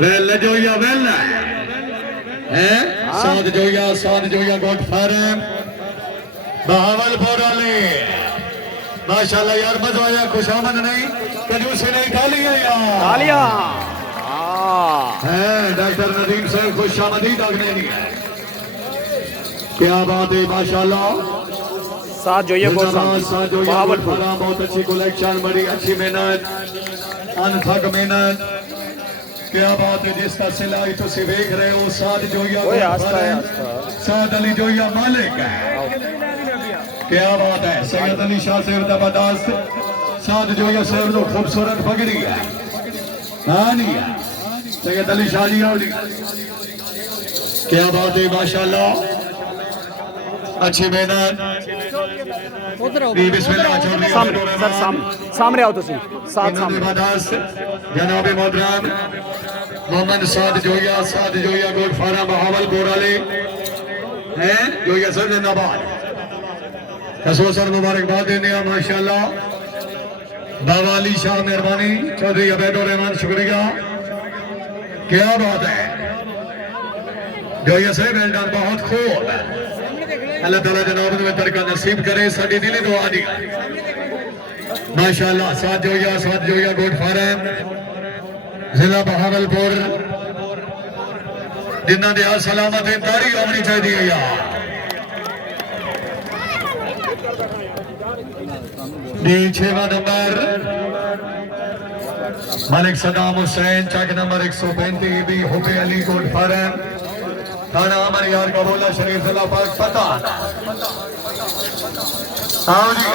well Zoya well है साथ Zoya goat farm Bahawalpur वाले माशाल्लाह यार मजा आया खुशामद नहीं कंजूसी नहीं तालियां यार तालियां है डॉक्टर नदीम साहब खुशामदी दागने नहीं है क्या बात है माशाल्लाह साथ जो ये बहावलपुर बहुत अच्छी कलेक्शन बड़ी अच्छी मेहनत अनथक मेहनत क्या बात है जिसका सिलाई तो देख रहे हो साथ जोया साथ अली जोया मालिक है क्या बात है सैयद अली शाह साहब जबरदस्त साथ जोया साहब तो खूबसूरत पगड़ी है हाँ नहीं है सैयद अली शाह जी आओ क्या बात है माशाल्लाह अच्छी मेहनत सामने आओ तुसी साथ जनाब मोहतरम मोहम्मद साद जोया गोट फारा बहावलपुर वाले हैं जोया सर जिंदाबाद खसूसन मुबारकबाद देने माशाल्लाह बाबा अली शाह मेहरबानी चौधरी अबैदुर रहमान शुक्रिया क्या बात है जोया साहब वेल डन बहुत खूब अल्लाह ताला जनाब में बरकत नसीब करे साडी दिली दुआ दी माशाल्लाह साथ जोया गोट फार्म जिला बहावलपुर जिन्ना दे सलामत तारी होनी चाहिए यार छेवा नंबर मलिक सदाम हुसैन चक नंबर 135 भी हुबे अली गोट फार्म थाना अमर यार कबूला शरीफ जिला पाक पता आओ जी